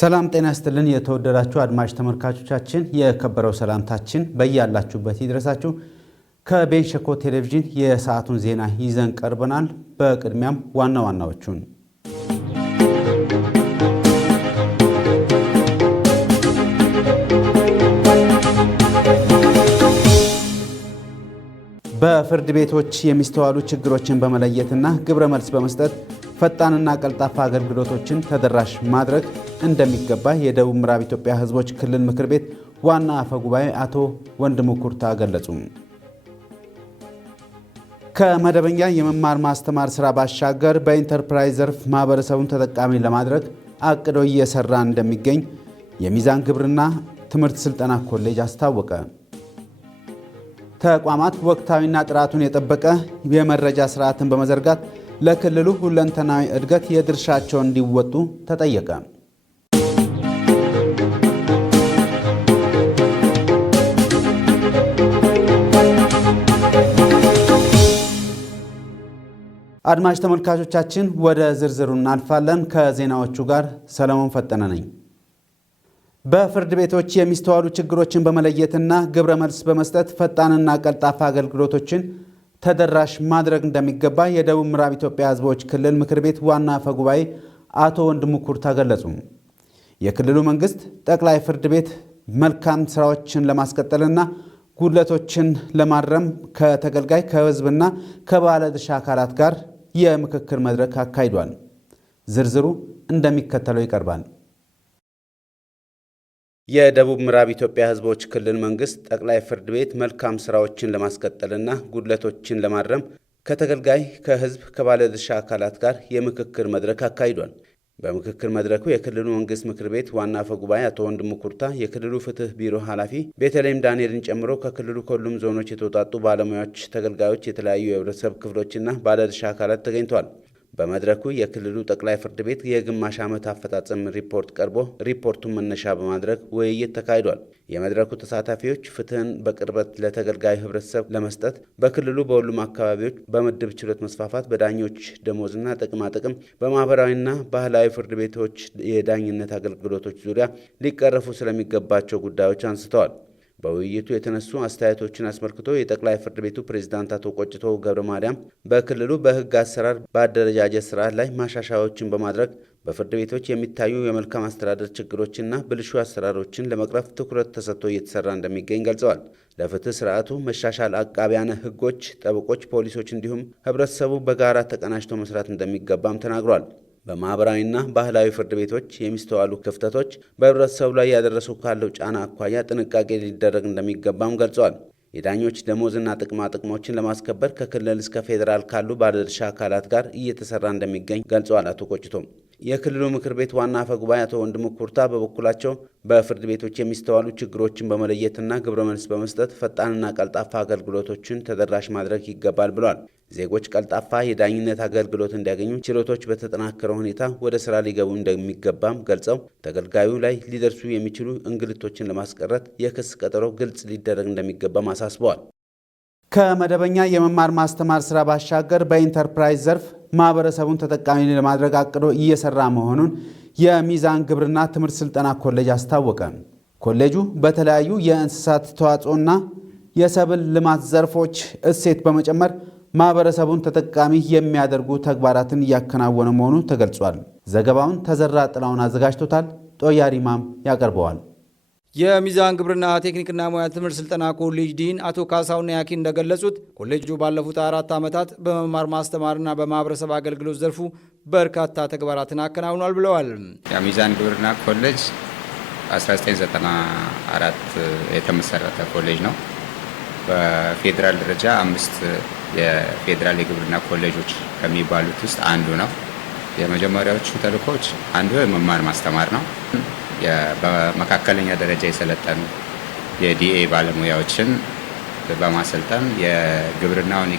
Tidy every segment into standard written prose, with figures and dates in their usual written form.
ሰላም ጤና ይስጥልን የተወደዳችሁ አድማጭ ተመልካቾቻችን የከበረው ሰላምታችን በእያላችሁበት ይድረሳችሁ። ከቤንሸኮ ቴሌቪዥን የሰዓቱን ዜና ይዘን ቀርበናል። በቅድሚያም ዋና ዋናዎቹን በፍርድ ቤቶች የሚስተዋሉ ችግሮችን በመለየትና ግብረ መልስ በመስጠት ፈጣንና ቀልጣፋ አገልግሎቶችን ተደራሽ ማድረግ እንደሚገባ የደቡብ ምዕራብ ኢትዮጵያ ሕዝቦች ክልል ምክር ቤት ዋና አፈ ጉባኤ አቶ ወንድሙ ኩርታ ገለጹ። ከመደበኛ የመማር ማስተማር ስራ ባሻገር በኢንተርፕራይዝ ዘርፍ ማህበረሰቡን ተጠቃሚ ለማድረግ አቅዶ እየሰራ እንደሚገኝ የሚዛን ግብርና ትምህርት ስልጠና ኮሌጅ አስታወቀ። ተቋማት ወቅታዊና ጥራቱን የጠበቀ የመረጃ ስርዓትን በመዘርጋት ለክልሉ ሁለንተናዊ እድገት የድርሻቸውን እንዲወጡ ተጠየቀ። አድማጭ ተመልካቾቻችን ወደ ዝርዝሩ እናልፋለን። ከዜናዎቹ ጋር ሰለሞን ፈጠነ ነኝ። በፍርድ ቤቶች የሚስተዋሉ ችግሮችን በመለየትና ግብረ መልስ በመስጠት ፈጣንና ቀልጣፋ አገልግሎቶችን ተደራሽ ማድረግ እንደሚገባ የደቡብ ምዕራብ ኢትዮጵያ ሕዝቦች ክልል ምክር ቤት ዋና አፈ ጉባኤ አቶ ወንድሙ ኩርታ ገለጹ። የክልሉ መንግስት ጠቅላይ ፍርድ ቤት መልካም ስራዎችን ለማስቀጠልና ጉድለቶችን ለማረም ከተገልጋይ ከህዝብና ከባለድርሻ አካላት ጋር የምክክር መድረክ አካሂዷል። ዝርዝሩ እንደሚከተለው ይቀርባል። የደቡብ ምዕራብ ኢትዮጵያ ሕዝቦች ክልል መንግስት ጠቅላይ ፍርድ ቤት መልካም ስራዎችን ለማስቀጠልና ጉድለቶችን ለማረም ከተገልጋይ ከህዝብ ከባለድርሻ አካላት ጋር የምክክር መድረክ አካሂዷል። በምክክር መድረኩ የክልሉ መንግስት ምክር ቤት ዋና አፈ ጉባኤ አቶ ወንድሙ ኩርታ፣ የክልሉ ፍትህ ቢሮ ኃላፊ ቤተልሔም ዳንኤልን ጨምሮ ከክልሉ ከሁሉም ዞኖች የተውጣጡ ባለሙያዎች፣ ተገልጋዮች፣ የተለያዩ የህብረተሰብ ክፍሎችና ባለድርሻ አካላት ተገኝተዋል። በመድረኩ የክልሉ ጠቅላይ ፍርድ ቤት የግማሽ ዓመት አፈጻጸም ሪፖርት ቀርቦ ሪፖርቱን መነሻ በማድረግ ውይይት ተካሂዷል። የመድረኩ ተሳታፊዎች ፍትህን በቅርበት ለተገልጋዩ ህብረተሰብ ለመስጠት በክልሉ በሁሉም አካባቢዎች በምድብ ችሎት መስፋፋት፣ በዳኞች ደሞዝና ጥቅማጥቅም፣ በማህበራዊና ባህላዊ ፍርድ ቤቶች የዳኝነት አገልግሎቶች ዙሪያ ሊቀረፉ ስለሚገባቸው ጉዳዮች አንስተዋል። በውይይቱ የተነሱ አስተያየቶችን አስመልክቶ የጠቅላይ ፍርድ ቤቱ ፕሬዝዳንት አቶ ቆጭቶ ገብረ ማርያም በክልሉ በህግ አሰራር በአደረጃጀት ስርዓት ላይ ማሻሻያዎችን በማድረግ በፍርድ ቤቶች የሚታዩ የመልካም አስተዳደር ችግሮችና ብልሹ አሰራሮችን ለመቅረፍ ትኩረት ተሰጥቶ እየተሰራ እንደሚገኝ ገልጸዋል። ለፍትህ ስርዓቱ መሻሻል አቃቢያነ ህጎች፣ ጠበቆች፣ ፖሊሶች እንዲሁም ህብረተሰቡ በጋራ ተቀናጅቶ መስራት እንደሚገባም ተናግሯል። በማህበራዊና ባህላዊ ፍርድ ቤቶች የሚስተዋሉ ክፍተቶች በህብረተሰቡ ላይ ያደረሱ ካለው ጫና አኳያ ጥንቃቄ ሊደረግ እንደሚገባም ገልጸዋል። የዳኞች ደሞዝና ጥቅማጥቅሞችን ለማስከበር ከክልል እስከ ፌዴራል ካሉ ባለድርሻ አካላት ጋር እየተሰራ እንደሚገኝ ገልጸዋል። አቶ ቆጭቶም የክልሉ ምክር ቤት ዋና አፈ ጉባኤ አቶ ወንድሙ ኩርታ በበኩላቸው በፍርድ ቤቶች የሚስተዋሉ ችግሮችን በመለየትና ግብረ መልስ በመስጠት ፈጣንና ቀልጣፋ አገልግሎቶችን ተደራሽ ማድረግ ይገባል ብለዋል። ዜጎች ቀልጣፋ የዳኝነት አገልግሎት እንዲያገኙ ችሎቶች በተጠናከረ ሁኔታ ወደ ስራ ሊገቡ እንደሚገባም ገልጸው ተገልጋዩ ላይ ሊደርሱ የሚችሉ እንግልቶችን ለማስቀረት የክስ ቀጠሮ ግልጽ ሊደረግ እንደሚገባም አሳስበዋል። ከመደበኛ የመማር ማስተማር ስራ ባሻገር በኢንተርፕራይዝ ዘርፍ ማህበረሰቡን ተጠቃሚ ለማድረግ አቅዶ እየሰራ መሆኑን የሚዛን ግብርና ትምህርት ስልጠና ኮሌጅ አስታወቀ። ኮሌጁ በተለያዩ የእንስሳት ተዋጽኦና የሰብል ልማት ዘርፎች እሴት በመጨመር ማህበረሰቡን ተጠቃሚ የሚያደርጉ ተግባራትን እያከናወነ መሆኑ ተገልጿል። ዘገባውን ተዘራ ጥላውን አዘጋጅቶታል። ጦያሪማም ያቀርበዋል። የሚዛን ግብርና ቴክኒክና ሙያ ትምህርት ስልጠና ኮሌጅ ዲን አቶ ካሳውና ያኪ እንደገለጹት ኮሌጁ ባለፉት 4 ዓመታት በመማር ማስተማርና በማህበረሰብ አገልግሎት ዘርፉ በርካታ ተግባራትን አከናውኗል ብለዋል። የሚዛን ግብርና ኮሌጅ 1994 የተመሰረተ ኮሌጅ ነው። በፌዴራል ደረጃ 5 የፌዴራል የግብርና ኮሌጆች ከሚባሉት ውስጥ አንዱ ነው። የመጀመሪያዎቹ ተልእኮች አንዱ የመማር ማስተማር ነው። በመካከለኛ ደረጃ የሰለጠኑ የዲኤ ባለሙያዎችን በማሰልጠን የግብርናውን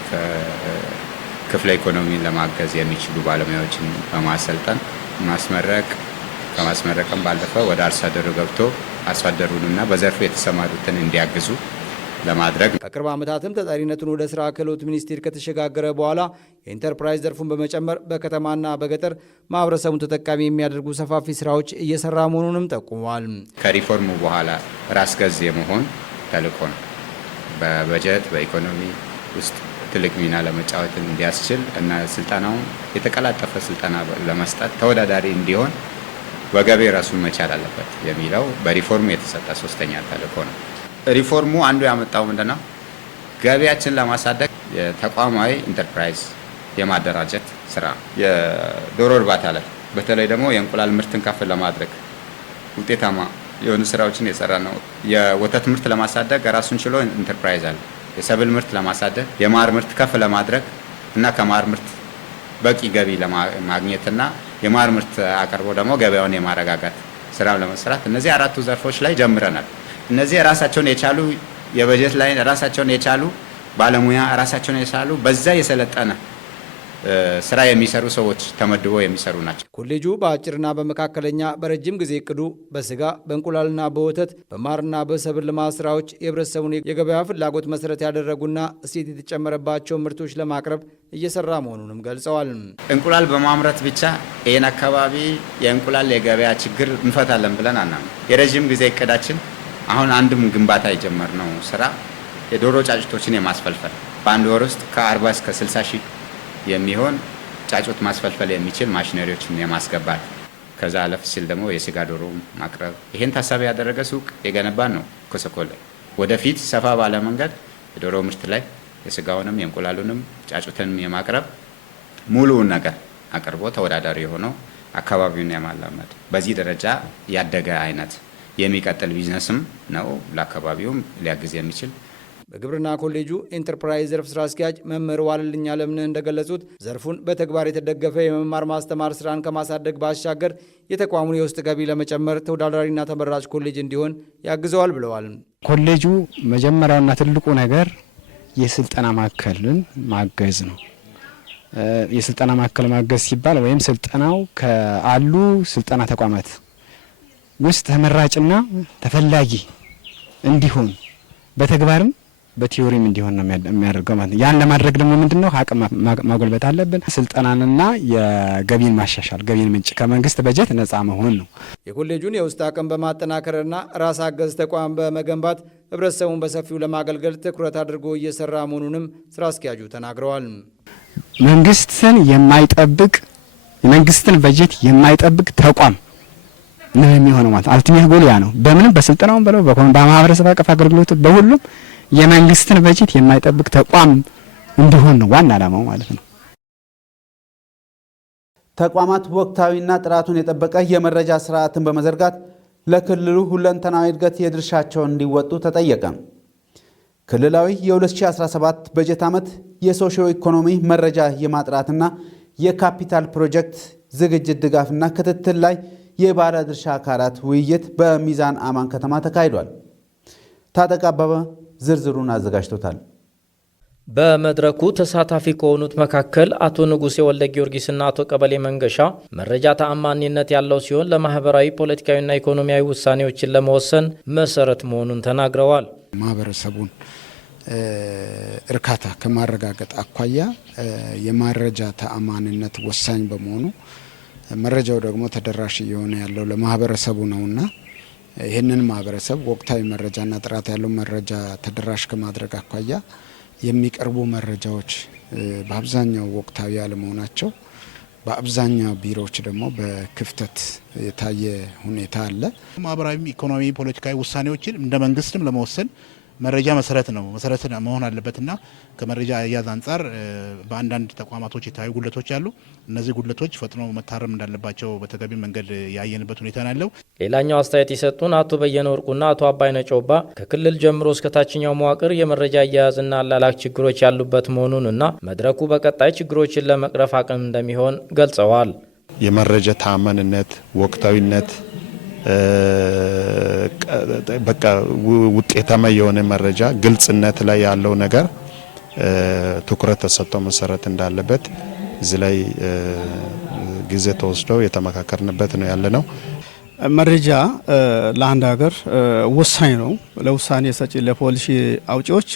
ክፍለ ኢኮኖሚን ለማገዝ የሚችሉ ባለሙያዎችን በማሰልጠን ማስመረቅ፣ ከማስመረቅም ባለፈ ወደ አርሶ አደሩ ገብቶ አርሶ አደሩንና በዘርፉ የተሰማሩትን እንዲያግዙ ለማድረግ ከቅርብ ዓመታትም ተጠሪነቱን ወደ ስራ ክህሎት ሚኒስቴር ከተሸጋገረ በኋላ የኢንተርፕራይዝ ዘርፉን በመጨመር በከተማና በገጠር ማህበረሰቡን ተጠቃሚ የሚያደርጉ ሰፋፊ ስራዎች እየሰራ መሆኑንም ጠቁመዋል። ከሪፎርሙ በኋላ ራስ ገዝ የመሆን ተልዕኮ ነው። በበጀት በኢኮኖሚ ውስጥ ትልቅ ሚና ለመጫወት እንዲያስችል እና ስልጠናውን የተቀላጠፈ ስልጠና ለመስጠት ተወዳዳሪ እንዲሆን በገቢ ራሱን መቻል አለበት የሚለው በሪፎርሙ የተሰጠ ሶስተኛ ተልዕኮ ነው። ሪፎርሙ አንዱ ያመጣው ምንድነው? ገቢያችን ለማሳደግ የተቋማዊ ኢንተርፕራይዝ የማደራጀት ስራ፣ የዶሮ እርባታ ላይ በተለይ ደግሞ የእንቁላል ምርትን ከፍ ለማድረግ ውጤታማ የሆኑ ስራዎችን የሰራ ነው። የወተት ምርት ለማሳደግ ራሱን ችሎ ኢንተርፕራይዝ አለ። የሰብል ምርት ለማሳደግ የማር ምርት ከፍ ለማድረግ እና ከማር ምርት በቂ ገቢ ለማግኘትና የማር ምርት አቅርቦ ደግሞ ገበያውን የማረጋጋት ስራ ለመስራት እነዚህ አራቱ ዘርፎች ላይ ጀምረናል። እነዚህ ራሳቸውን የቻሉ የበጀት ላይ ራሳቸውን የቻሉ ባለሙያ ራሳቸውን የቻሉ በዛ የሰለጠነ ስራ የሚሰሩ ሰዎች ተመድበው የሚሰሩ ናቸው። ኮሌጁ በአጭርና በመካከለኛ በረጅም ጊዜ እቅዱ በስጋ በእንቁላልና በወተት በማርና በሰብል ልማት ስራዎች የህብረተሰቡን የገበያ ፍላጎት መሰረት ያደረጉና እሴት የተጨመረባቸው ምርቶች ለማቅረብ እየሰራ መሆኑንም ገልጸዋል። እንቁላል በማምረት ብቻ ይህን አካባቢ የእንቁላል የገበያ ችግር እንፈታለን ብለን አናምንም። የረዥም ጊዜ እቅዳችን አሁን አንድም ግንባታ የጀመርነው ስራ የዶሮ ጫጭቶችን የማስፈልፈል በአንድ ወር ውስጥ ከ40 እስከ 60 ሺህ የሚሆን ጫጩት ማስፈልፈል የሚችል ማሽነሪዎችን የማስገባት ከዛ አለፍ ሲል ደግሞ የስጋ ዶሮ ማቅረብ ይሄን ታሳቢ ያደረገ ሱቅ የገነባን ነው። ኮሰኮለ ወደፊት ሰፋ ባለ መንገድ የዶሮ ምርት ላይ የስጋውንም የእንቁላሉንም ጫጩትንም የማቅረብ ሙሉውን ነገር አቅርቦ ተወዳዳሪ የሆነው አካባቢውን የማላመድ በዚህ ደረጃ ያደገ አይነት የሚቀጥል ቢዝነስም ነው። ለአካባቢውም ሊያግዝ የሚችል በግብርና ኮሌጁ ኢንተርፕራይዝ ዘርፍ ስራ አስኪያጅ መምህር ዋልልኛ ለምነህ እንደገለጹት ዘርፉን በተግባር የተደገፈ የመማር ማስተማር ስራን ከማሳደግ ባሻገር የተቋሙን የውስጥ ገቢ ለመጨመር ተወዳዳሪና ተመራጭ ኮሌጅ እንዲሆን ያግዘዋል ብለዋል። ኮሌጁ መጀመሪያውና ትልቁ ነገር የስልጠና ማዕከልን ማገዝ ነው። የስልጠና ማዕከል ማገዝ ሲባል ወይም ስልጠናው ከአሉ ስልጠና ተቋማት ውስጥ ተመራጭና ተፈላጊ እንዲሆን በተግባርም በቲዮሪም እንዲሆን ነው የሚያደርገው ማለት ነው። ያን ለማድረግ ደግሞ ምንድነው አቅም ማጎልበት አለብን። ስልጠናንና የገቢን ማሻሻል፣ ገቢን ምንጭ ከመንግስት በጀት ነፃ መሆን ነው። የኮሌጁን የውስጥ አቅም በማጠናከርና ራስ አገዝ ተቋም በመገንባት ህብረተሰቡን በሰፊው ለማገልገል ትኩረት አድርጎ እየሰራ መሆኑንም ስራ አስኪያጁ ተናግረዋል። መንግስትን የማይጠብቅ የመንግስትን በጀት የማይጠብቅ ተቋም ነው የሚሆነው ማለት አልቲሜት ጎል ያ ነው። በምንም በስልጠናውም በለው በማህበረሰብ አቀፍ አገልግሎት በሁሉም የመንግስትን በጀት የማይጠብቅ ተቋም እንዲሆን ነው ዋና ዓላማው ማለት ነው። ተቋማት ወቅታዊና ጥራቱን የጠበቀ የመረጃ ስርዓትን በመዘርጋት ለክልሉ ሁለንተናዊ እድገት የድርሻቸውን እንዲወጡ ተጠየቀ። ክልላዊ የ2017 በጀት ዓመት የሶሺዮ ኢኮኖሚ መረጃ የማጥራትና የካፒታል ፕሮጀክት ዝግጅት ድጋፍና ክትትል ላይ የባለድርሻ አካላት ውይይት በሚዛን አማን ከተማ ተካሂዷል። ታጠቅ አበበ ዝርዝሩን አዘጋጅቶታል። በመድረኩ ተሳታፊ ከሆኑት መካከል አቶ ንጉሴ ወልደ ጊዮርጊስና አቶ ቀበሌ መንገሻ መረጃ ተአማኒነት ያለው ሲሆን ለማህበራዊ ፖለቲካዊና ኢኮኖሚያዊ ውሳኔዎችን ለመወሰን መሰረት መሆኑን ተናግረዋል። ማህበረሰቡን እርካታ ከማረጋገጥ አኳያ የመረጃ ተአማኒነት ወሳኝ በመሆኑ መረጃው ደግሞ ተደራሽ እየሆነ ያለው ለማህበረሰቡ ነውና ይህንን ማህበረሰብ ወቅታዊ መረጃና ጥራት ያለው መረጃ ተደራሽ ከማድረግ አኳያ የሚቀርቡ መረጃዎች በአብዛኛው ወቅታዊ ያለመሆናቸው በአብዛኛው ቢሮዎች ደግሞ በክፍተት የታየ ሁኔታ አለ። ማህበራዊ፣ ኢኮኖሚ፣ ፖለቲካዊ ውሳኔዎችን እንደ መንግስትም ለመወሰን መረጃ መሰረት መሆን አለበትና ከመረጃ አያያዝ አንጻር በአንዳንድ ተቋማቶች የታዩ ጉድለቶች አሉ። እነዚህ ጉድለቶች ፈጥኖ መታረም እንዳለባቸው በተገቢ መንገድ ያየንበት ሁኔታ ያለው። ሌላኛው አስተያየት የሰጡን አቶ በየነ ወርቁና አቶ አባይነ ጮባ ከክልል ጀምሮ እስከ ታችኛው መዋቅር የመረጃ አያያዝና አላላክ ችግሮች ያሉበት መሆኑንና መድረኩ በቀጣይ ችግሮችን ለመቅረፍ አቅም እንደሚሆን ገልጸዋል። የመረጃ ተአማኒነት፣ ወቅታዊነት በቃ ውጤታማ የሆነ መረጃ ግልጽነት ላይ ያለው ነገር ትኩረት ተሰጥቶ መሰረት እንዳለበት እዚህ ላይ ጊዜ ተወስዶ የተመካከርንበት ነው ያለነው። መረጃ ለአንድ ሀገር ወሳኝ ነው። ለውሳኔ ሰጪ ለፖሊሲ አውጪዎች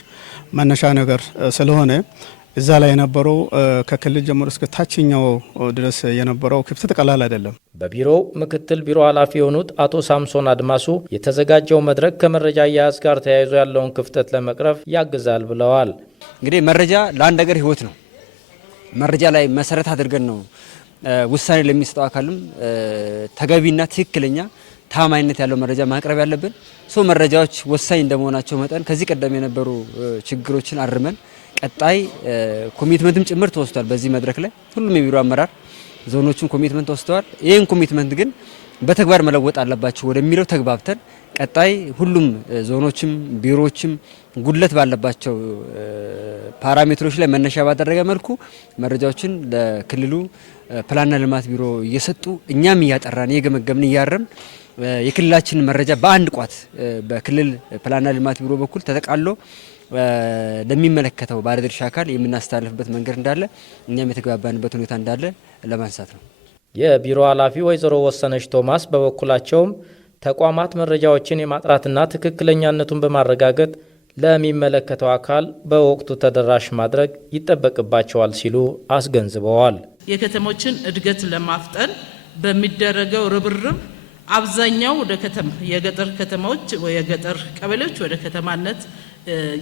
መነሻ ነገር ስለሆነ እዛ ላይ የነበረው ከክልል ጀምሮ እስከ ታችኛው ድረስ የነበረው ክፍተት ቀላል አይደለም። በቢሮው ምክትል ቢሮ ኃላፊ የሆኑት አቶ ሳምሶን አድማሱ የተዘጋጀው መድረክ ከመረጃ አያያዝ ጋር ተያይዞ ያለውን ክፍተት ለመቅረፍ ያግዛል ብለዋል። እንግዲህ መረጃ ለአንድ ሀገር ሕይወት ነው። መረጃ ላይ መሰረት አድርገን ነው ውሳኔ ለሚሰጠው አካልም ተገቢና ትክክለኛ ታማኝነት ያለው መረጃ ማቅረብ ያለብን። መረጃዎች ወሳኝ እንደመሆናቸው መጠን ከዚህ ቀደም የነበሩ ችግሮችን አርመን ቀጣይ ኮሚትመንትም ጭምር ተወስዷል። በዚህ መድረክ ላይ ሁሉም የቢሮ አመራር ዞኖቹም ኮሚትመንት ወስደዋል። ይህን ኮሚትመንት ግን በተግባር መለወጥ አለባቸው ወደሚለው ተግባብተን ቀጣይ ሁሉም ዞኖችም ቢሮዎችም ጉድለት ባለባቸው ፓራሜትሮች ላይ መነሻ ባደረገ መልኩ መረጃዎችን ለክልሉ ፕላንና ልማት ቢሮ እየሰጡ እኛም እያጠራን እየገመገምን እያረም የክልላችን መረጃ በአንድ ቋት በክልል ፕላንና ልማት ቢሮ በኩል ተጠቃሎ ለሚመለከተው ባለድርሻ አካል የምናስተላልፍበት መንገድ እንዳለ እኛም የተግባባንበት ሁኔታ እንዳለ ለማንሳት ነው። የቢሮ ኃላፊ ወይዘሮ ወሰነች ቶማስ በበኩላቸውም ተቋማት መረጃዎችን የማጥራትና ትክክለኛነቱን በማረጋገጥ ለሚመለከተው አካል በወቅቱ ተደራሽ ማድረግ ይጠበቅባቸዋል ሲሉ አስገንዝበዋል። የከተሞችን እድገት ለማፍጠን በሚደረገው ርብርብ አብዛኛው ወደ ከተማ የገጠር ከተማዎች ወይ የገጠር ቀበሌዎች ወደ ከተማነት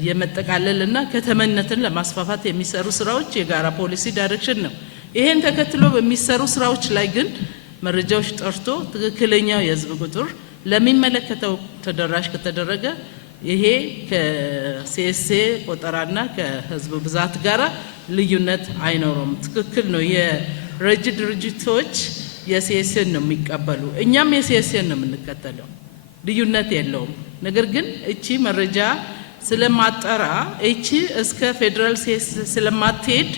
የመጠቃለልና ከተማነትን ለማስፋፋት የሚሰሩ ስራዎች የጋራ ፖሊሲ ዳይሬክሽን ነው። ይሄን ተከትሎ በሚሰሩ ስራዎች ላይ ግን መረጃዎች ጠርቶ ትክክለኛው የህዝብ ቁጥር ለሚመለከተው ተደራሽ ከተደረገ ይሄ ከሲኤስኤ ቆጠራና ከህዝብ ብዛት ጋራ ልዩነት አይኖርም። ትክክል ነው። የረጅ ድርጅቶች የሲኤስኤን ነው የሚቀበሉ፣ እኛም የሲኤስኤን ነው የምንከተለው። ልዩነት የለውም። ነገር ግን እቺ መረጃ ስለማጠራ እቺ እስከ ፌደራል ሲኤስኤ ስለማትሄድ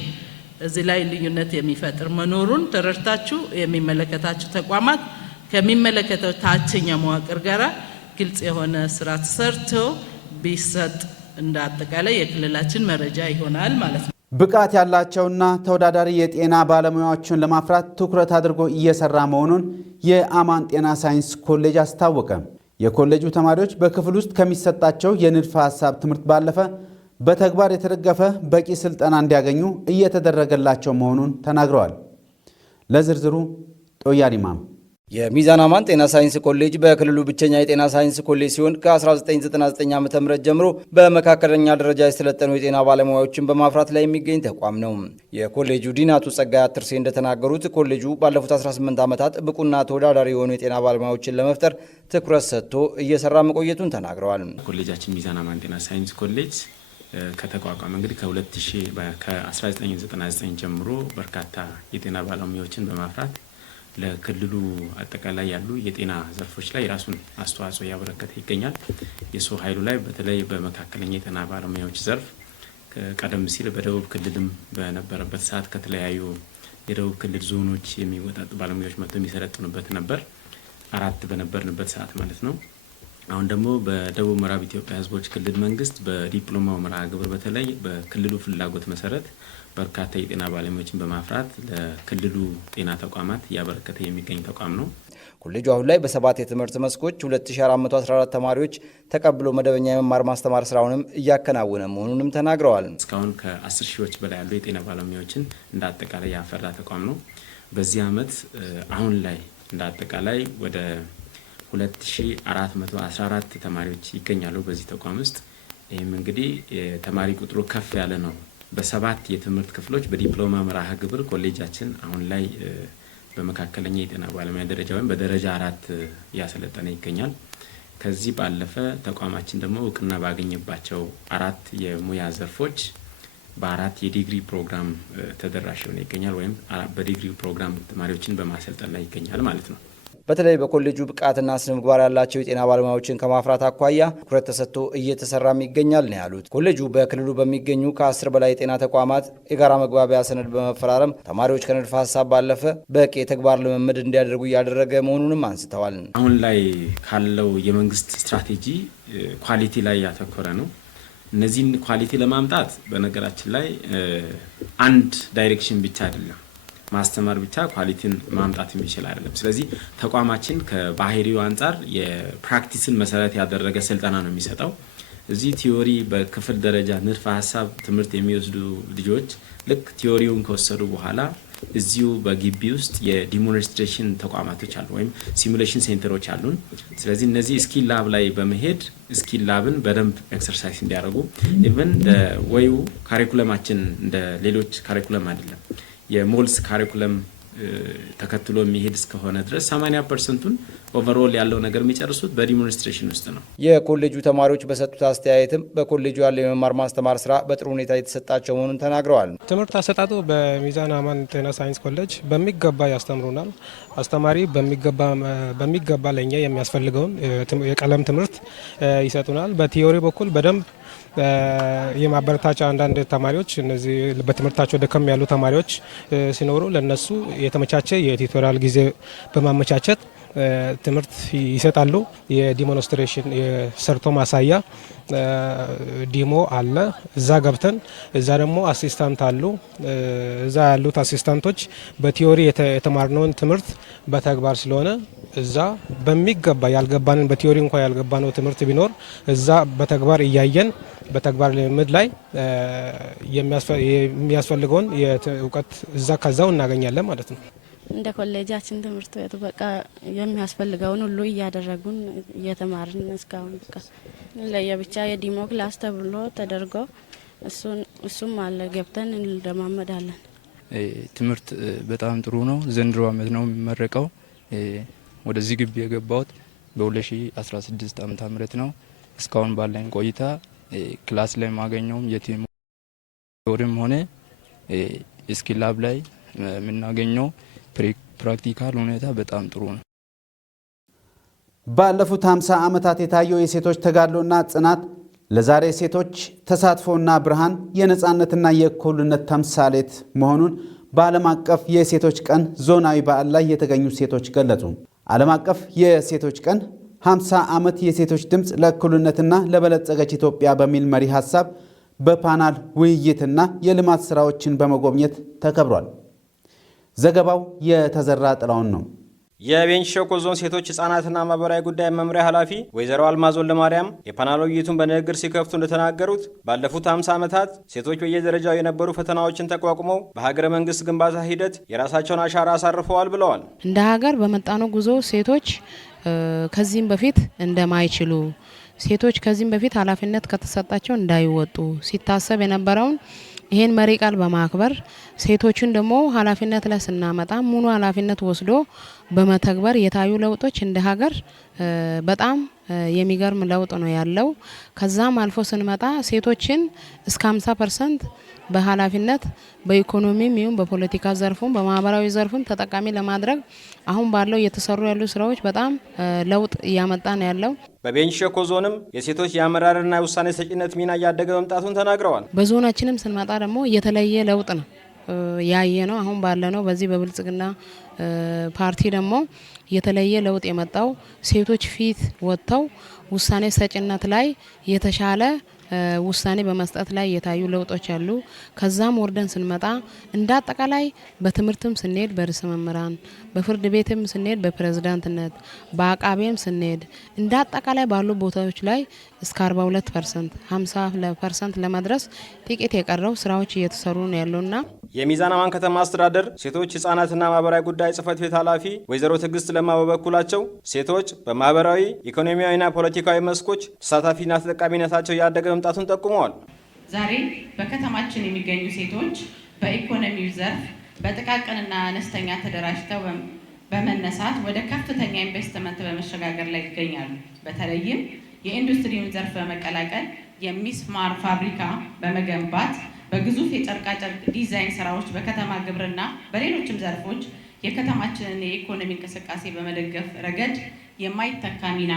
እዚህ ላይ ልዩነት የሚፈጥር መኖሩን ተረድታችሁ የሚመለከታችሁ ተቋማት ከሚመለከተው ታችኛ መዋቅር ጋራ ግልጽ የሆነ ስራ ተሰርቶ ቢሰጥ እንደ አጠቃላይ የክልላችን መረጃ ይሆናል ማለት ነው። ብቃት ያላቸውና ተወዳዳሪ የጤና ባለሙያዎችን ለማፍራት ትኩረት አድርጎ እየሰራ መሆኑን የአማን ጤና ሳይንስ ኮሌጅ አስታወቀ። የኮሌጁ ተማሪዎች በክፍል ውስጥ ከሚሰጣቸው የንድፈ ሐሳብ ትምህርት ባለፈ በተግባር የተደገፈ በቂ ስልጠና እንዲያገኙ እየተደረገላቸው መሆኑን ተናግረዋል። ለዝርዝሩ ጦያሪማም። የሚዛን አማን ጤና ሳይንስ ኮሌጅ በክልሉ ብቸኛ የጤና ሳይንስ ኮሌጅ ሲሆን ከ1999 ዓ.ም ጀምሮ በመካከለኛ ደረጃ የሰለጠኑ የጤና ባለሙያዎችን በማፍራት ላይ የሚገኝ ተቋም ነው። የኮሌጁ ዲን አቶ ጸጋይ አትርሴ እንደተናገሩት ኮሌጁ ባለፉት 18 ዓመታት ብቁና ተወዳዳሪ የሆኑ የጤና ባለሙያዎችን ለመፍጠር ትኩረት ሰጥቶ እየሰራ መቆየቱን ተናግረዋል። ኮሌጃችን ሚዛን አማን ጤና ሳይንስ ኮሌጅ ከተቋቋመ እንግዲህ ከ1999 ጀምሮ በርካታ የጤና ባለሙያዎችን በማፍራት ለክልሉ አጠቃላይ ያሉ የጤና ዘርፎች ላይ የራሱን አስተዋጽኦ ያበረከተ ይገኛል። የሰው ኃይሉ ላይ በተለይ በመካከለኛ የጤና ባለሙያዎች ዘርፍ ቀደም ሲል በደቡብ ክልልም በነበረበት ሰዓት ከተለያዩ የደቡብ ክልል ዞኖች የሚወጣጡ ባለሙያዎች መጥተው የሚሰለጥኑበት ነበር፣ 4 በነበርንበት ሰዓት ማለት ነው። አሁን ደግሞ በደቡብ ምዕራብ ኢትዮጵያ ሕዝቦች ክልል መንግስት በዲፕሎማው መርሃ ግብር በተለይ በክልሉ ፍላጎት መሰረት በርካታ የጤና ባለሙያዎችን በማፍራት ለክልሉ ጤና ተቋማት እያበረከተ የሚገኝ ተቋም ነው። ኮሌጁ አሁን ላይ በ7 የትምህርት መስኮች 2414 ተማሪዎች ተቀብሎ መደበኛ የመማር ማስተማር ስራውንም እያከናወነ መሆኑንም ተናግረዋል። እስካሁን ከ10 ሺዎች በላይ ያሉ የጤና ባለሙያዎችን እንደ አጠቃላይ ያፈራ ተቋም ነው። በዚህ ዓመት አሁን ላይ እንደ አጠቃላይ ወደ 2414 ተማሪዎች ይገኛሉ በዚህ ተቋም ውስጥ። ይህም እንግዲህ የተማሪ ቁጥሩ ከፍ ያለ ነው። በ7 የትምህርት ክፍሎች በዲፕሎማ መርሃ ግብር ኮሌጃችን አሁን ላይ በመካከለኛ የጤና ባለሙያ ደረጃ ወይም በደረጃ 4 እያሰለጠነ ይገኛል። ከዚህ ባለፈ ተቋማችን ደግሞ እውቅና ባገኘባቸው 4 የሙያ ዘርፎች በ4 የዲግሪ ፕሮግራም ተደራሽ ሆኖ ይገኛል ወይም በዲግሪ ፕሮግራም ተማሪዎችን በማሰልጠን ላይ ይገኛል ማለት ነው። በተለይ በኮሌጁ ብቃትና ስነ ምግባር ያላቸው የጤና ባለሙያዎችን ከማፍራት አኳያ ትኩረት ተሰጥቶ እየተሰራም ይገኛል ነው ያሉት። ኮሌጁ በክልሉ በሚገኙ ከ10 በላይ የጤና ተቋማት የጋራ መግባቢያ ሰነድ በመፈራረም ተማሪዎች ከንድፈ ሐሳብ ባለፈ በቂ የተግባር ልምምድ እንዲያደርጉ እያደረገ መሆኑንም አንስተዋል። አሁን ላይ ካለው የመንግስት ስትራቴጂ ኳሊቲ ላይ ያተኮረ ነው። እነዚህን ኳሊቲ ለማምጣት በነገራችን ላይ አንድ ዳይሬክሽን ብቻ አይደለም፣ ማስተማር ብቻ ኳሊቲን ማምጣት የሚችል አይደለም። ስለዚህ ተቋማችን ከባህሪው አንጻር የፕራክቲስን መሰረት ያደረገ ስልጠና ነው የሚሰጠው። እዚህ ቲዮሪ በክፍል ደረጃ ንድፈ ሀሳብ ትምህርት የሚወስዱ ልጆች ልክ ቲዮሪውን ከወሰዱ በኋላ እዚሁ በግቢ ውስጥ የዲሞንስትሬሽን ተቋማቶች አሉ ወይም ሲሙሌሽን ሴንተሮች አሉን። ስለዚህ እነዚህ ስኪል ላብ ላይ በመሄድ ስኪል ላብን በደንብ ኤክሰርሳይዝ እንዲያደርጉ ኢቭን ወዩ ካሪኩለማችን እንደ ሌሎች ካሪኩለም አይደለም። የሞልስ ካሪኩለም ተከትሎ የሚሄድ እስከሆነ ድረስ 80%ን ኦቨርኦል ያለው ነገር የሚጨርሱት በዲሞንስትሬሽን ውስጥ ነው። የኮሌጁ ተማሪዎች በሰጡት አስተያየትም በኮሌጁ ያለው የመማር ማስተማር ስራ በጥሩ ሁኔታ የተሰጣቸው መሆኑን ተናግረዋል። ትምህርት አሰጣጡ በሚዛን አማን ጤና ሳይንስ ኮሌጅ በሚገባ ያስተምሩናል። አስተማሪ በሚገባ ለኛ የሚያስፈልገውን የቀለም ትምህርት ይሰጡናል። በቲዮሪ በኩል በደንብ የማበረታቻ አንዳንድ ተማሪዎች እነዚህ በትምህርታቸው ደከም ያሉ ተማሪዎች ሲኖሩ ለነሱ የተመቻቸ የቲዩቶሪያል ጊዜ በማመቻቸት ትምህርት ይሰጣሉ። የዲሞንስትሬሽን የሰርቶ ማሳያ ዲሞ አለ። እዛ ገብተን እዛ ደግሞ አሲስታንት አሉ። እዛ ያሉት አሲስታንቶች በቲዮሪ የተማርነውን ትምህርት በተግባር ስለሆነ እዛ በሚገባ ያልገባንን በቲዮሪ እንኳን ያልገባነው ትምህርት ቢኖር እዛ በተግባር እያየን በተግባር ልምድ ላይ የሚያስፈልገውን እውቀት እዛ ከዛው እናገኛለን ማለት ነው። እንደ ኮሌጃችን ትምህርት ቤቱ በቃ የሚያስፈልገውን ሁሉ እያደረጉን እየተማርን እስካሁን በቃ ለየብቻ የዲሞ ክላስ ተብሎ ተደርጎ እሱም አለ ገብተን እንለማመዳለን። ትምህርት በጣም ጥሩ ነው። ዘንድሮ ዓመት ነው የሚመረቀው። ወደዚህ ግቢ የገባሁት በ2016 ዓመተ ምህረት ነው። እስካሁን ባለን ቆይታ ክላስ ላይ ማገኘውም የቲዎሪም ሆነ ስኪል ላብ ላይ የምናገኘው ፕራክቲካል ሁኔታ በጣም ጥሩ ነው። ባለፉት 50 ዓመታት የታየው የሴቶች ተጋድሎና ጽናት ለዛሬ ሴቶች ተሳትፎና ብርሃን የነጻነትና የእኩልነት ተምሳሌት መሆኑን በዓለም አቀፍ የሴቶች ቀን ዞናዊ በዓል ላይ የተገኙ ሴቶች ገለጹ። ዓለም አቀፍ የሴቶች ቀን 50 ዓመት የሴቶች ድምፅ ለእኩልነትና ለበለጸገች ኢትዮጵያ በሚል መሪ ሐሳብ በፓናል ውይይትና የልማት ስራዎችን በመጎብኘት ተከብሯል። ዘገባው የተዘራ ጥላውን ነው። የቤንች ሸኮ ዞን ሴቶች ህጻናትና ማህበራዊ ጉዳይ መምሪያ ኃላፊ ወይዘሮ አልማዝ ወልደማርያም የፓናል ውይይቱን በንግግር ሲከፍቱ እንደተናገሩት ባለፉት 50 ዓመታት ሴቶች በየደረጃው የነበሩ ፈተናዎችን ተቋቁመው በሀገረ መንግስት ግንባታ ሂደት የራሳቸውን አሻራ አሳርፈዋል ብለዋል። እንደ ሀገር በመጣነው ጉዞ ሴቶች ከዚህም በፊት እንደማይችሉ ሴቶች ከዚህም በፊት ኃላፊነት ከተሰጣቸው እንዳይወጡ ሲታሰብ የነበረውን ይሄን መሪ ቃል በማክበር ሴቶችን ደግሞ ኃላፊነት ላይ ስናመጣ ሙሉ ኃላፊነት ወስዶ በመተግበር የታዩ ለውጦች እንደ ሀገር በጣም የሚገርም ለውጥ ነው ያለው። ከዛም አልፎ ስንመጣ ሴቶችን እስከ 50% በኃላፊነት በኢኮኖሚም ይሁን በፖለቲካ ዘርፉም በማህበራዊ ዘርፉም ተጠቃሚ ለማድረግ አሁን ባለው እየተሰሩ ያሉ ስራዎች በጣም ለውጥ እያመጣ ነው ያለው። በቤንች ሸኮ ዞንም የሴቶች የአመራርና የውሳኔ ሰጪነት ሚና እያደገ መምጣቱን ተናግረዋል። በዞናችንም ስንመጣ ደግሞ የተለየ ለውጥ ነው ያየ ነው። አሁን ባለነው በዚህ በብልጽግና ፓርቲ ደግሞ የተለየ ለውጥ የመጣው ሴቶች ፊት ወጥተው ውሳኔ ሰጪነት ላይ የተሻለ ውሳኔ በመስጠት ላይ የታዩ ለውጦች አሉ። ከዛም ወርደን ስንመጣ እንደ አጠቃላይ በትምህርትም ስንሄድ በርዕሰ መምህራን፣ በፍርድ ቤትም ስንሄድ በፕሬዝዳንትነት፣ በአቃቤም ስንሄድ እንደ አጠቃላይ ባሉ ቦታዎች ላይ እስከ 42% 50% ለመድረስ ጥቂት የቀረው ስራዎች እየተሰሩ ነው ያለውና የሚዛን አማን ከተማ አስተዳደር ሴቶች ህጻናትና ማህበራዊ ጉዳይ ጽህፈት ቤት ኃላፊ ወይዘሮ ትዕግስት ለማ በበኩላቸው ሴቶች በማህበራዊ ኢኮኖሚያዊና ፖለቲካዊ መስኮች ተሳታፊና ተጠቃሚነታቸው ያደገ መምጣቱን ጠቁመዋል። ዛሬ በከተማችን የሚገኙ ሴቶች በኢኮኖሚው ዘርፍ በጥቃቅንና አነስተኛ ተደራጅተው በመነሳት ወደ ከፍተኛ ኢንቨስትመንት በመሸጋገር ላይ ይገኛሉ። በተለይም የኢንዱስትሪውን ዘርፍ በመቀላቀል የሚስማር ፋብሪካ በመገንባት በግዙፍ የጨርቃጨርቅ ዲዛይን ስራዎች፣ በከተማ ግብርና፣ በሌሎችም ዘርፎች የከተማችንን የኢኮኖሚ እንቅስቃሴ በመደገፍ ረገድ የማይተካ ሚና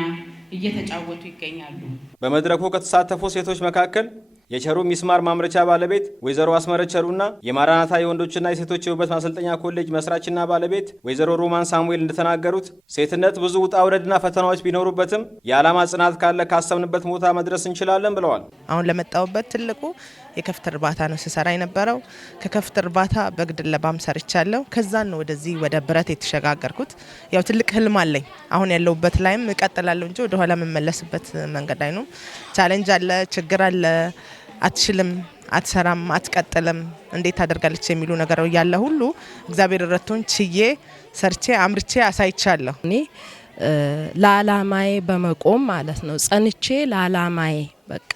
እየተጫወቱ ይገኛሉ። በመድረኩ ከተሳተፉ ሴቶች መካከል የቸሩ ሚስማር ማምረቻ ባለቤት ወይዘሮ አስመረች ቸሩና የማራናታ የወንዶችና የሴቶች የውበት ማሰልጠኛ ኮሌጅ መስራችና ባለቤት ወይዘሮ ሮማን ሳሙኤል እንደተናገሩት ሴትነት ብዙ ውጣ ውረድና ፈተናዎች ቢኖሩበትም የዓላማ ጽናት ካለ ካሰብንበት ቦታ መድረስ እንችላለን ብለዋል። አሁን ለመጣውበት ትልቁ የከፍት እርባታ ነው ስሰራ የነበረው። ከከፍት እርባታ በግ ድለባም ሰርቻለሁ። ከዛን ነው ወደዚህ ወደ ብረት የተሸጋገርኩት። ያው ትልቅ ህልም አለኝ። አሁን ያለውበት ላይም እቀጥላለሁ እንጂ ወደ ኋላ የምመለስበት መንገድ ላይ ነው። ቻሌንጅ አለ፣ ችግር አለ። አትችልም፣ አትሰራም፣ አትቀጥልም፣ እንዴት ታደርጋለች የሚሉ ነገር ያለ ሁሉ እግዚአብሔር ረድቶኝ ችዬ ሰርቼ አምርቼ አሳይቻለሁ። እኔ ለዓላማዬ በመቆም ማለት ነው ጸንቼ ለዓላማዬ በቃ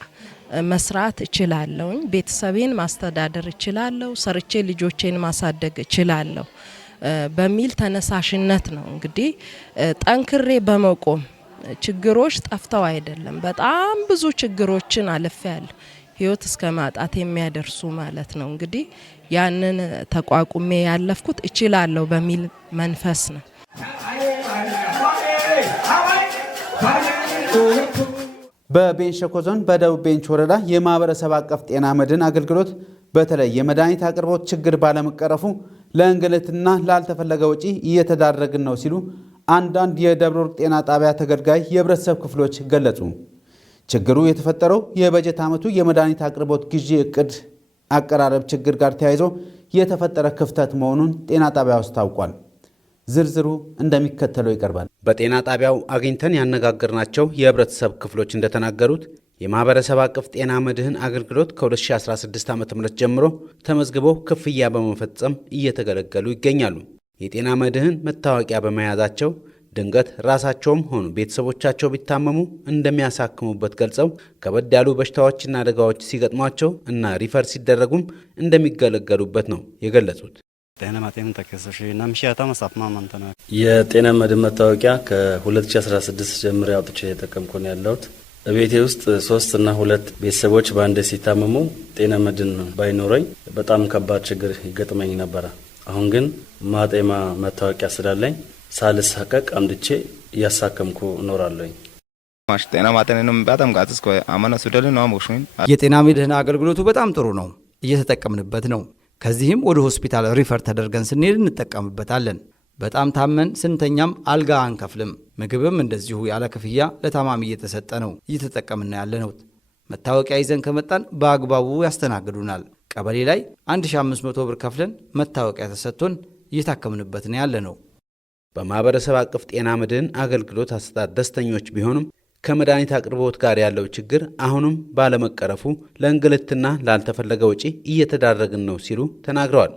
መስራት እችላለሁኝ። ቤተሰቤን ማስተዳደር እችላለሁ፣ ሰርቼ ልጆቼን ማሳደግ እችላለሁ በሚል ተነሳሽነት ነው እንግዲህ ጠንክሬ በመቆም ችግሮች ጠፍተው አይደለም፣ በጣም ብዙ ችግሮችን አልፌያለሁ። ህይወት እስከ ማጣት የሚያደርሱ ማለት ነው። እንግዲህ ያንን ተቋቁሜ ያለፍኩት እችላለሁ በሚል መንፈስ ነው። በቤንች ሸኮ ዞን በደቡብ ቤንች ወረዳ የማህበረሰብ አቀፍ ጤና መድን አገልግሎት በተለይ የመድኃኒት አቅርቦት ችግር ባለመቀረፉ ለእንግልትና ላልተፈለገ ወጪ እየተዳረግን ነው ሲሉ አንዳንድ የደብረ ወርቅ ጤና ጣቢያ ተገልጋይ የህብረተሰብ ክፍሎች ገለጹ። ችግሩ የተፈጠረው የበጀት ዓመቱ የመድኃኒት አቅርቦት ግዢ እቅድ አቀራረብ ችግር ጋር ተያይዞ የተፈጠረ ክፍተት መሆኑን ጤና ጣቢያው አስታውቋል። ዝርዝሩ እንደሚከተለው ይቀርባል። በጤና ጣቢያው አግኝተን ያነጋገርናቸው የህብረተሰብ ክፍሎች እንደተናገሩት የማህበረሰብ አቀፍ ጤና መድህን አገልግሎት ከ2016 ዓ.ም ጀምሮ ተመዝግበው ክፍያ በመፈጸም እየተገለገሉ ይገኛሉ። የጤና መድህን መታወቂያ በመያዛቸው ድንገት ራሳቸውም ሆኑ ቤተሰቦቻቸው ቢታመሙ እንደሚያሳክሙበት ገልጸው ከበድ ያሉ በሽታዎችና አደጋዎች ሲገጥሟቸው እና ሪፈር ሲደረጉም እንደሚገለገሉበት ነው የገለጹት። የጤና መድን መታወቂያ ከ2016 ጀምሮ አውጥቼ የተጠቀምኩ ነው ያለሁት። በቤቴ ውስጥ 3 እና 2 ቤተሰቦች በአንድ ሲታመሙ ጤና መድን ባይኖረኝ በጣም ከባድ ችግር ይገጥመኝ ነበረ። አሁን ግን ማጤማ መታወቂያ ስላለኝ ሳልሳቀቅ አምድቼ እያሳከምኩ እኖራለሁኝ። የጤና መድህን አገልግሎቱ በጣም ጥሩ ነው፣ እየተጠቀምንበት ነው። ከዚህም ወደ ሆስፒታል ሪፈር ተደርገን ስንሄድ እንጠቀምበታለን። በጣም ታመን ስንተኛም አልጋ አንከፍልም። ምግብም እንደዚሁ ያለ ክፍያ ለታማሚ እየተሰጠ ነው እየተጠቀምና ያለ ነው። መታወቂያ ይዘን ከመጣን በአግባቡ ያስተናግዱናል። ቀበሌ ላይ 1500 ብር ከፍለን መታወቂያ ተሰጥቶን እየታከምንበት ነው ያለ ነው። በማህበረሰብ አቀፍ ጤና መድህን አገልግሎት አሰጣጥ ደስተኞች ቢሆኑም ከመድኃኒት አቅርቦት ጋር ያለው ችግር አሁንም ባለመቀረፉ ለእንግልትና ላልተፈለገ ወጪ እየተዳረግን ነው ሲሉ ተናግረዋል።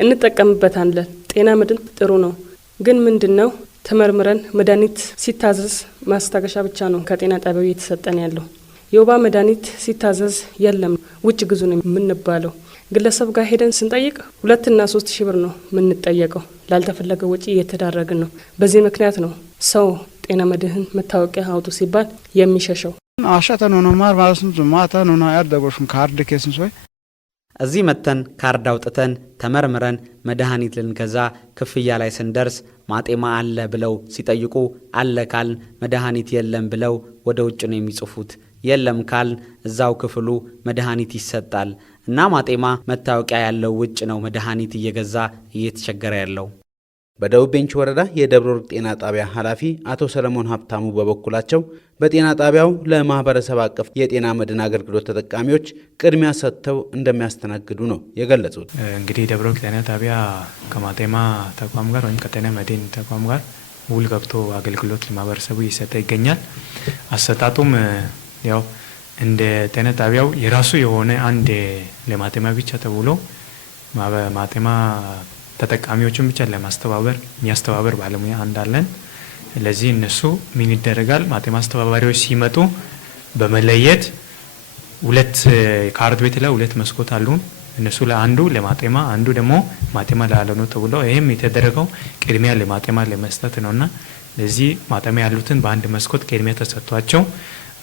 እንጠቀምበታለን። ጤና መድን ጥሩ ነው፣ ግን ምንድነው ተመርምረን መድኃኒት ሲታዘዝ ማስታገሻ ብቻ ነው ከጤና ጣቢያው እየተሰጠን ያለው። የወባ መድኃኒት ሲታዘዝ የለም ውጭ ግዙ ነው የምንባለው። ግለሰብ ጋር ሄደን ስንጠይቅ 2 እና 3 ሺህ ብር ነው የምንጠየቀው። ላልተፈለገ ወጪ እየተዳረግን ነው። በዚህ ምክንያት ነው ሰው ጤና መድህን መታወቂያ አውጡ ሲባል የሚሸሸው። እዚህ መተን ካርድ አውጥተን ተመርምረን መድኃኒት ልንገዛ ክፍያ ላይ ስንደርስ ማጤማ አለ ብለው ሲጠይቁ አለ ካል መድኃኒት የለም ብለው ወደ ውጭ ነው የሚጽፉት። የለም ካል እዛው ክፍሉ መድኃኒት ይሰጣል እና ማጤማ መታወቂያ ያለው ውጭ ነው መድኃኒት እየገዛ እየተቸገረ ያለው። በደቡብ ቤንች ወረዳ የደብረ ወርቅ ጤና ጣቢያ ኃላፊ አቶ ሰለሞን ሀብታሙ በበኩላቸው በጤና ጣቢያው ለማህበረሰብ አቀፍ የጤና መድን አገልግሎት ተጠቃሚዎች ቅድሚያ ሰጥተው እንደሚያስተናግዱ ነው የገለጹት። እንግዲህ ደብረ ወርቅ ጤና ጣቢያ ከማጤማ ተቋም ጋር ወይም ከጤና መድን ተቋም ጋር ውል ገብቶ አገልግሎት ለማህበረሰቡ እየሰጠ ይገኛል። አሰጣጡም ያው እንደ ጤና ጣቢያው የራሱ የሆነ አንድ ለማጤማ ብቻ ተብሎ ማጤማ ተጠቃሚዎችን ብቻ ለማስተባበር የሚያስተባበር ባለሙያ እንዳለን። ለዚህ እነሱ ምን ይደረጋል? ማጤማ አስተባባሪዎች ሲመጡ በመለየት 2 ካርድ ቤት ላይ 2 መስኮት አሉን። እነሱ ለአንዱ ለማጤማ አንዱ ደግሞ ማጤማ ላልሆነ ተብሎ ይሄም የተደረገው ቅድሚያ ለማጤማ ለመስጠት ነውና ለዚህ ማጤማ ያሉትን በአንድ መስኮት ቅድሚያ ተሰጥቷቸው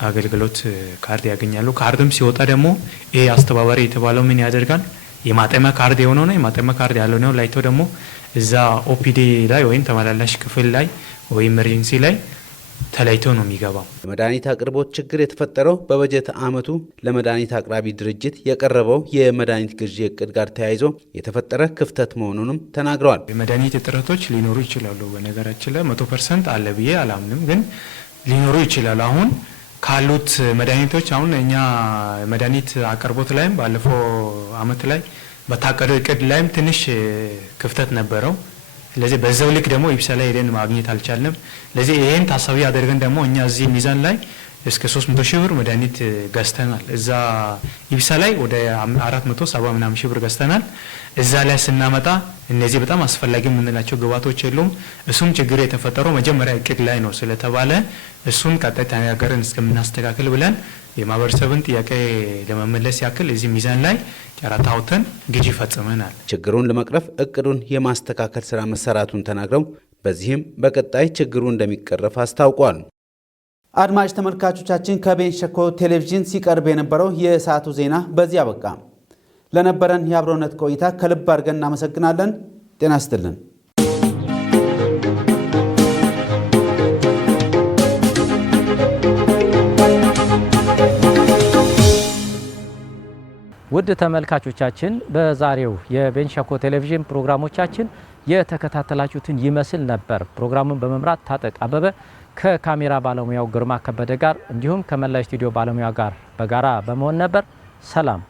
አገልግሎት ካርድ ያገኛሉ። ካርድም ሲወጣ ደግሞ ይሄ አስተባባሪ የተባለው ምን ያደርጋል? የማጤማ ካርድ የሆነው ነው የማጤማ ካርድ ያልሆነው ላይቶ ደግሞ እዛ ኦፒዲ ላይ ወይም ተመላላሽ ክፍል ላይ ወይም ኢመርጀንሲ ላይ ተለይቶ ነው የሚገባው። የመድኃኒት አቅርቦት ችግር የተፈጠረው በበጀት ዓመቱ ለመድኃኒት አቅራቢ ድርጅት የቀረበው የመድኃኒት ግዢ እቅድ ጋር ተያይዞ የተፈጠረ ክፍተት መሆኑንም ተናግረዋል። የመድኃኒት እጥረቶች ሊኖሩ ይችላሉ። በነገራችን ላይ 100% አለ ብዬ አላምንም፣ ግን ሊኖሩ ይችላሉ። አሁን ካሉት መድኃኒቶች አሁን እኛ መድኃኒት አቅርቦት ላይም ባለፈው አመት ላይ በታቀደው እቅድ ላይም ትንሽ ክፍተት ነበረው። ስለዚህ በዛው ልክ ደግሞ ኢብሳ ላይ ሄደን ማግኘት አልቻልንም። ስለዚህ ይሄን ታሳቢ አድርገን ደግሞ እኛ እዚህ ሚዛን ላይ እስከ 300 ሺህ ብር መድኃኒት ገዝተናል። እዛ ኢብሳ ላይ ወደ 470 ምናምን ሺህ ብር ገዝተናል። እዛ ላይ ስናመጣ እነዚህ በጣም አስፈላጊ የምንላቸው ግብዓቶች የሉም። እሱም ችግር የተፈጠረው መጀመሪያ እቅድ ላይ ነው ስለተባለ እሱን ቀጣይ ተነጋገርን እስከምናስተካክል ብለን የማህበረሰብን ጥያቄ ለመመለስ ያክል እዚህ ሚዛን ላይ ጨረታ አውጥተን ግዢ ፈጽመናል። ችግሩን ለመቅረፍ እቅዱን የማስተካከል ስራ መሰራቱን ተናግረው በዚህም በቀጣይ ችግሩ እንደሚቀረፍ አስታውቋል። አድማጭ ተመልካቾቻችን ከቤንች ሸኮ ቴሌቪዥን ሲቀርብ የነበረው የሰዓቱ ዜና በዚህ አበቃ። ለነበረን የአብሮነት ቆይታ ከልብ አድርገን እናመሰግናለን። ጤና ይስጥልን። ውድ ተመልካቾቻችን በዛሬው የቤንች ሸኮ ቴሌቪዥን ፕሮግራሞቻችን የተከታተላችሁትን ይመስል ነበር። ፕሮግራሙን በመምራት ታጠቅ አበበ ከካሜራ ባለሙያው ግርማ ከበደ ጋር እንዲሁም ከመላ ስቱዲዮ ባለሙያ ጋር በጋራ በመሆን ነበር። ሰላም።